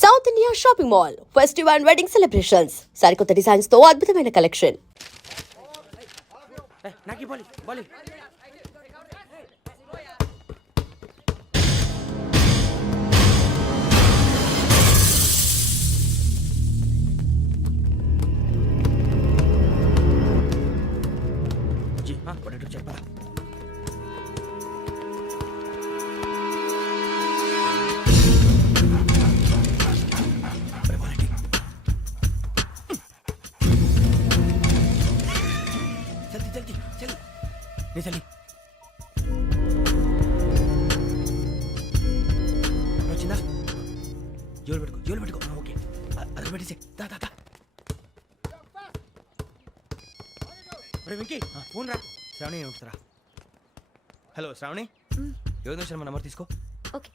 South India shopping mall festive and wedding celebrations సరికొత్త designs తో అద్భుతమైన కలెక్షన్. నాకి బాలి బాలి జీ పడేటో చెప్పరా చలి వచ్చిందా జోలు పెట్టుకో ఓకే అది పెట్టేసి దా దా దా వెంకీ ఫోన్ రా శ్రావణి ఉంటుందిరా. హలో శ్రావణి, ఎవరి నుంచి మా నెంబర్ తీసుకో. ఓకే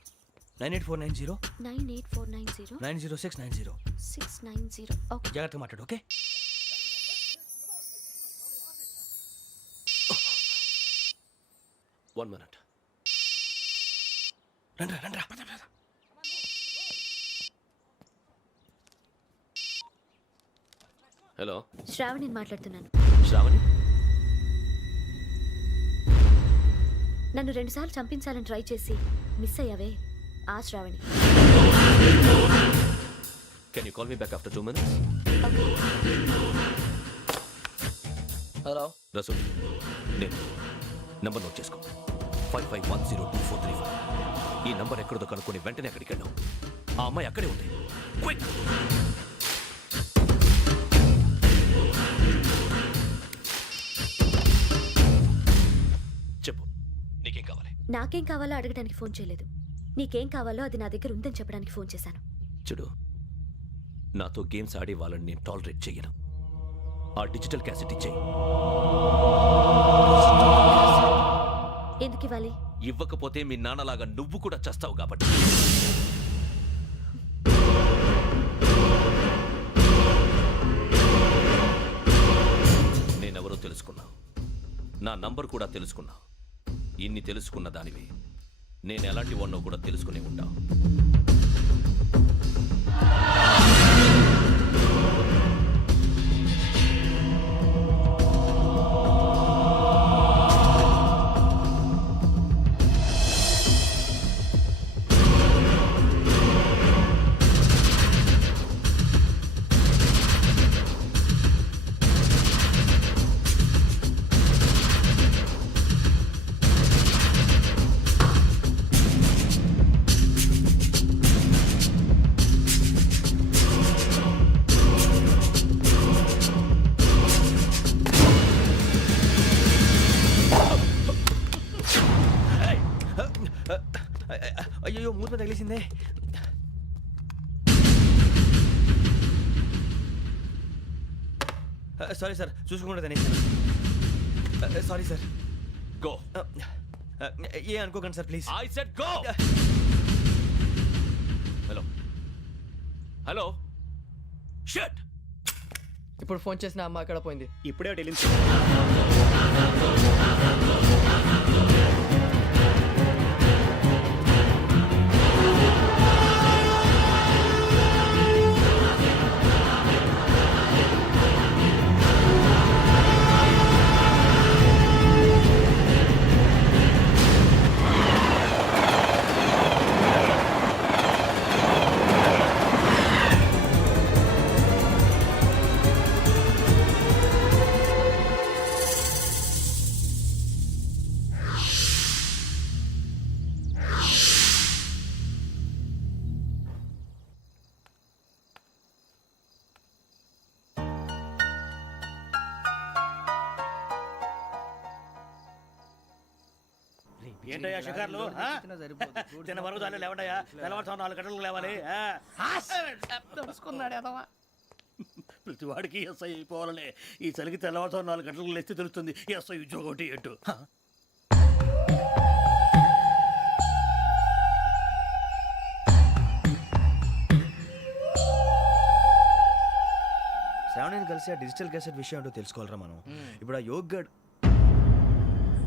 98490 98490 90690. 690. ఓకే జాగ్రత్తగా మాట్లాడు. Okay 1 minute. రండ్రా హలో శ్రావణిని మాట్లాడుతున్నాను. శ్రావణి, నన్ను 2 సార్లు చంపించాలని ట్రై చేసి మిస్ అయ్యావే, ఆ Shravani. Can you call me back after 2 minutes? Hello Rasool, నేను నంబర్ నోట్ చేసుకో. 55102435. ఈ నంబర్ ఎక్కడదో కనుక్కొని వెంటనే అక్కడికి వెళ్ళాం. ఆ అమ్మాయి అక్కడే ఉంది. క్విక్! చెప్పు, నీకేం కావాలి? నాకేం కావాలో అడగడానికి ఫోన్ చేయలేదు. నీకేం కావాలో అది నా దగ్గర ఉందని చెప్పడానికి ఫోన్ చేశాను. చూడు, నాతో గేమ్స్ ఆడే వాళ్ళని నేను టాలరేట్ చెయ్యను. ఆ డిజిటల్ క్యాసెట్ ఇచ్చేయి. ఎందుకు ఇవ్వాలి? ఇవ్వకపోతే మీ నాన్నలాగా నువ్వు కూడా చస్తావు కాబట్టి. నేనెవరో తెలుసుకున్నావు, నా నంబర్ కూడా తెలుసుకున్నావు. ఇన్ని తెలుసుకున్న దానివి నేను ఎలాంటి వాడినో కూడా తెలుసుకునే ఉంటావు. అయ్యో మూత తగిలేసిందే. సారీ సార్, చూసుకోకుండా తినేసాను. Sorry sir. గో. ఏ అనుకోకండి sir please. I said go. Hello hello, shut. ఇప్పుడు ఫోన్ చేసిన అమ్మ అక్కడ పోయింది. ఇప్పుడే వెళ్ళింది. ఏంటయ్యా షికార్లు? తిన్న వరకు దాన్ని లేవండయ్యా. తెల్లవారుతో 4 గంటలకు లేవాలి. ప్రతి వాడికి ఎస్ఐ అయిపోవాలనే. ఈ చలికి తెల్లవారుతో 4 గంటలకు లేస్తే తెలుస్తుంది ఎస్ఐ ఉద్యోగం ఒకటి ఎటు. శ్రావణిని కలిసి ఆ డిజిటల్ క్యాసెట్ విషయం ఏంటో తెలుసుకోవాలరా మనం. ఇప్పుడు ఆ యోగ్ గడ్.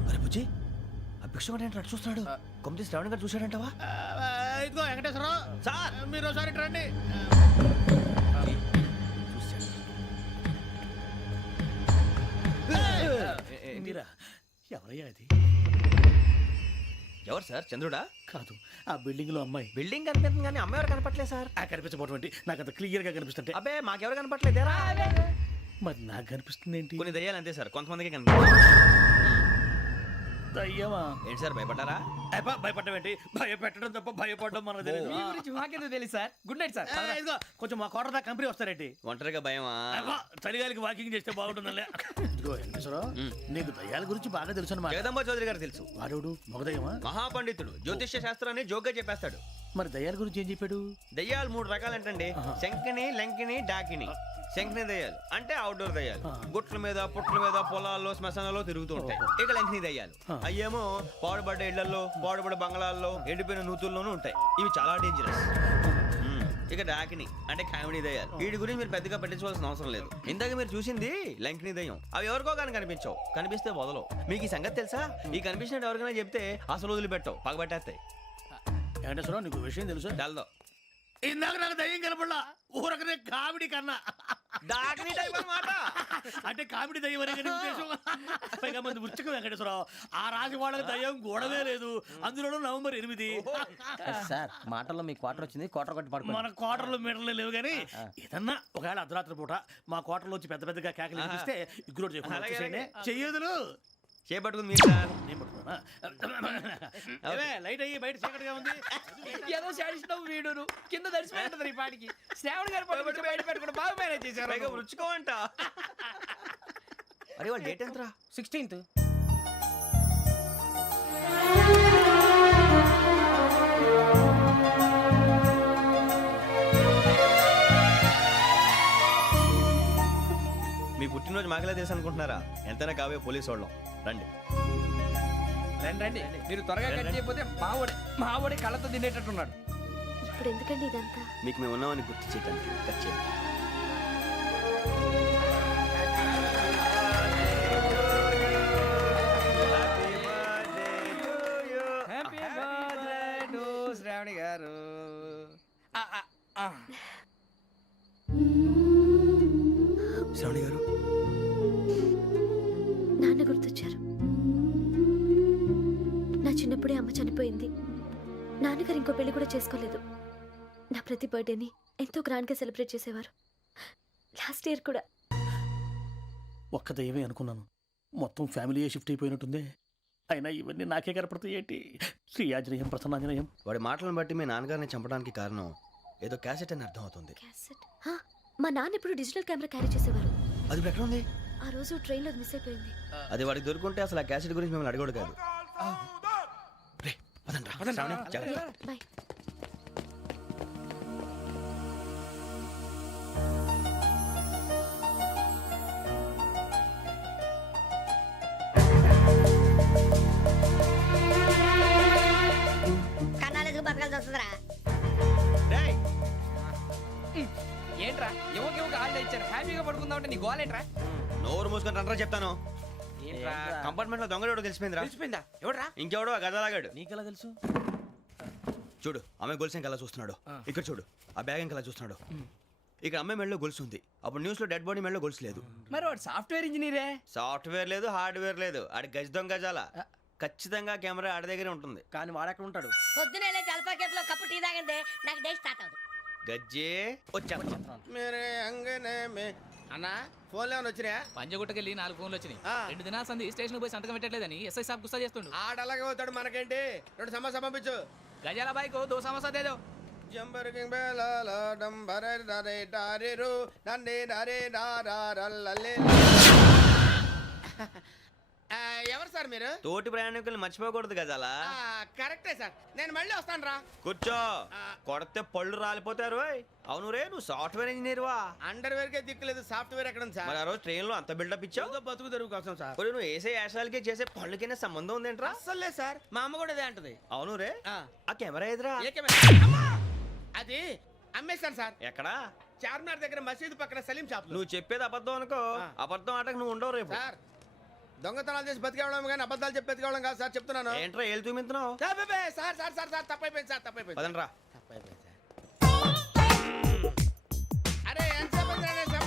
అరే బుజ్జి, ఆ భిక్ష ఏంటో చూస్తున్నాడు. కొమ్మిది శ్రావణి గారు చూశాడంటావా? ఇదిగో వెంకటేశ్వరరావు సార్ మీరు ఒకసారి ఇటు రండి. మీరా ఎవరయ్యా అది? ఎవరు సార్ చంద్రుడా? కాదు, ఆ బిల్డింగ్ లో అమ్మాయి. బిల్డింగ్ కనిపిస్తుంది కానీ అమ్మ ఎవరు కనపట్లేదు సార్. ఆ కనిపించబోటువంటి నాకు అంత క్లియర్ గా కనిపిస్తుంటే అబ్బే మాకెవరు కనపట్లేదేరా? మరి నాకు కనిపిస్తుంది ఏంటి? కొన్ని దయ్యాలు అంతే సార్, కొంతమందికి కనిపి. దయ్యమా? ఏంటి సార్ భయపడ్డారా? భయపడడం ఏంటి? భయపెట్టడం తప్ప భయపడడం మనకు తెలియదు. మీ గురించి మాకెందుకు తెలుసు సార్. Good night sir. ఇదిగో కొంచెం మా కోట దాకా కంపెనీ వస్తారేంటి? ఒంటరిగా భయమా? చలిగాలికి వాకింగ్ చేస్తే బాగుంటుందిలే. ఇదిగో వెంకటేశ్వరరావు, నీకు దయ్యాల గురించి బాగా తెలుసు అన్నమాట. జగదంబ చౌదరి గారు తెలుసు. వాడోడు మగదయ్యమా? మహాపండితుడు, జ్యోతిష్య శాస్త్రాన్ని జోగ్గా చెప్పేస్తాడు. మరి దయ్యాల గురించి ఏం చెప్పాడు? దయ్యాలు 3 రకాలంటండి. శంకిని, లంకిని, డాకిని. శంకిని దయ్యాలు అంటే అవుట్డోర్ దయ్యాలు, గుట్ల మీద పుట్ల మీద పొలాల్లో శ్మశానాల్లో తిరుగుతూ ఉంటాయి. ఇక లంకిని దయ్యాలు అయ్యేమో పాడుబడ్డ ఇళ్లలో, పాడుబడ్డ బంగ్లాల్లో, ఎండిపోయిన నూతుల్లోనూ ఉంటాయి. ఇవి చాలా డేంజరస్. ఇక డాకిని అంటే కామెడీ దయ్యాలు. వీటి గురించి మీరు పెద్దగా పట్టించుకోవాల్సిన అవసరం లేదు. ఇందాక మీరు చూసింది లంకిని దయ్యం. అవి ఎవరికో కానీ కనిపించవు, కనిపిస్తే వదలవు. మీకు ఈ సంగతి తెలుసా? ఈ కనిపించినట్టు ఎవరికైనా చెప్తే అసలు వదిలిపెట్టవు, పగబట్టేస్తాయి. వెంకటేశ్వరరావు, నీకు విషయం తెలుసు? డల్దో ఇందాక నాకు దయ్యం కనపడలా, ఊరకనే కామెడీ కన్నా. డాకిని టైప్ అన్నమాట. అంటే కామెడీ దయ్యం అనే కదా ఉద్దేశం. పైగా మంది వృచ్చిక వెంకటేశ్వరరావు, ఆ రాజు వాళ్ళకి దయ్యం గొడవే లేదు. అందులోనూ నవంబర్ 8. సార్ మాటల్లో మీ క్వార్టర్ వచ్చింది, క్వార్టర్ కొట్టి పడుకో. మన క్వార్టర్లో మీటర్లు లేవు కానీ ఏదన్నా ఒకవేళ అర్ధరాత్రి పూట మా క్వార్టర్లో వచ్చి పెద్ద పెద్దగా కేకలు వినిపిస్తే ఇగ్గురు చేయకుండా చెయ్యదులు చేపట్టుకుంది మీరు సార్. నేను పట్టుకున్నా. ఏమే, లైట్ అయ్యి బయట చీకటిగా ఉంది. ఏదో శాడిస్తావు వీడును కింద దర్శనం ఈ పాటికి. శ్రావణ్ గారు పట్టుకొచ్చి బయట పెట్టుకుంటే బాగా మేనేజ్ చేశారు. పైగా రుచుకోవంట. అరే వాళ్ళ డేట్ ఎంతరా? 16th. మీ పుట్టినరోజు మాకలే తెలుసు అనుకుంటున్నారా? ఎంతైనా కావే పోలీసు వాళ్ళం. రండి రండి రండి, మీరు త్వరగా కట్ చేయకపోతే మావోడి కళ్ళతో తినేటట్టున్నాడు. ఇప్పుడు ఎందుకండి ఇదంతా? మీకు మేము ఉన్నామని గుర్తు చేయడానికి కట్ చేయండి. హ్యాపీ బర్త్డే టు శ్రావణి గారు. శ్రావణి గారు నాన్న గుర్తొచ్చారు. నా చిన్నప్పుడే అమ్మ చనిపోయింది. నాన్నగారు ఇంకో పెళ్లి కూడా చేసుకోలేదు. నా ప్రతి బర్త్డేని ఎంతో గ్రాండ్గా సెలబ్రేట్ చేసేవారు. లాస్ట్ ఇయర్ కూడా. ఒక్క దయ్యమే అనుకున్నాను, మొత్తం ఫ్యామిలీయే షిఫ్ట్ అయిపోయినట్టుంది. అయినా ఇవన్నీ నాకే కనపడతాయి ఏంటి? శ్రీ ఆంజనేయం ప్రసన్నాంజనేయం. వాడి మాటలను బట్టి మీ నాన్నగారిని చంపడానికి కారణం ఏదో క్యాసెట్ అని అర్థం అవుతుంది. క్యాసెట్? మా నాన్న ఇప్పుడు డిజిటల్ కెమెరా క్యారీ చేసేవారు. అది ఇప్పుడు ఎక్కడ ఉంది? ఆ రోజు ట్రైన్లో మిస్ అయిపోయింది. అది వాడికి దొరుకుంటే అసలు ఆ క్యాసెట్ గురించి మిమ్మల్ని అడగడు కాదు. రే, పదండ్రా. శ్రావణి, జాగ్రత్త. బాయ్. కన్నాలేసుకు బతకాల్సి వస్తుందిరా. రేయ్, ఏంట్రా ఎవరికి హాలిడే ఇచ్చారు, హ్యాపీగా పడుకుందాం అంటే నీ గోలేంట్రా? నోరు మూసుకొని రండ్రా చెప్తాను. కంపార్ట్మెంట్ లో దొంగడు తెలిసిపోయిందిరా. తెలిసిపోయిందా? ఎవడ్రా? ఇంకెవడో ఆ గదలాగాడు. నీకెలా తెలుసు? చూడు, ఆమె గొలుసు ఇంకలా చూస్తున్నాడు. ఇక్కడ చూడు, ఆ బ్యాగ్ ఇంకలా చూస్తున్నాడు. ఇక్కడ అమ్మాయి మెడలో గొలుసు ఉంది. అప్పుడు న్యూస్ లో డెడ్ బాడీ మెడలో గొలుసు లేదు. మరి వాడు సాఫ్ట్వేర్ ఇంజనీరే. సాఫ్ట్వేర్ లేదు, హార్డ్వేర్ లేదు. ఆడి గజ దొంగ గజాల. ఖచ్చితంగా కెమెరా ఆడి దగ్గరే ఉంటుంది. కానీ వాడెక్కడ ఉంటాడు? పొద్దునే లేచి అల్ఫా కేఫ్ లో కప్పు టీ తాగంటే నాకు డే స్టార్ట్ అవుతుంది. గజ్జే వచ్చా. అన్నా ఫోన్లో ఏమైనా వచ్చినాయా? పంజగుట్టకెళ్ళి 4 ఫోన్లు వచ్చినాయి. 2 దినాల సంది స్టేషన్ పోయి సంతకం పెట్టలేదని ఎస్ఐ సాబ్ గుస్తా చేస్తుండు. ఆడలాగే పోతాడు, మనకేంటి? 2 సమస్య పంపించు. గజాల బైక్ 2 సమస్య దేదో. జంబరకింగ్ బేలాల డంబరే డరే డారేరు నన్నే డరే డారారల్లలే. ఎవరు సార్ మీరు? తోటి ప్రయాణికుల్ని మర్చిపోకూడదు గజాల. కరెక్టే సార్, నేను మళ్ళీ వస్తాను రా. కూర్చో, కొడితే పళ్ళు రాలిపోతారు. అవును రే, నువ్వు సాఫ్ట్వేర్ ఇంజనీర్ వా? అండర్వేర్ కే దిక్కులేదు, సాఫ్ట్వేర్ ఎక్కడ ఉంది సార్? మరి ఆ రోజు ట్రైన్ లో అంత బిల్డప్ ఇచ్చావు. ఏదో బతుకు తెరుగు కోసం సార్. మరి నువ్వు వేసే యాశాలకి చేసే పళ్ళకైనా సంబంధం ఉందేంట్రా? అస్సలు లేదు సార్, మా అమ్మ కూడా అదే అంటది. అవును రే, ఆ కెమెరా ఎదురా? ఏ కెమెరా? అమ్మా! అది అమ్మేశాను సార్. ఎక్కడా? చార్మినార్ దగ్గర మసీదు పక్కన సలీం షాప్ లో. నువ్వు చెప్పేది అబద్ధం అనుకో. అబద్ధం ఆటకు నువ్వు ఉండవు రేపు. సార్ దొంగతనాలు చేసి బతికేవడం కానీ అబద్ధాలు చెప్పి బతికేవడం కాదు సార్ చెప్తున్నాను ఏంట్రా ఏళ్ళు చూపించినావు sir sir sir sir sir తప్పైపోయింది సార్ తప్పైపోయింది పదండ్రా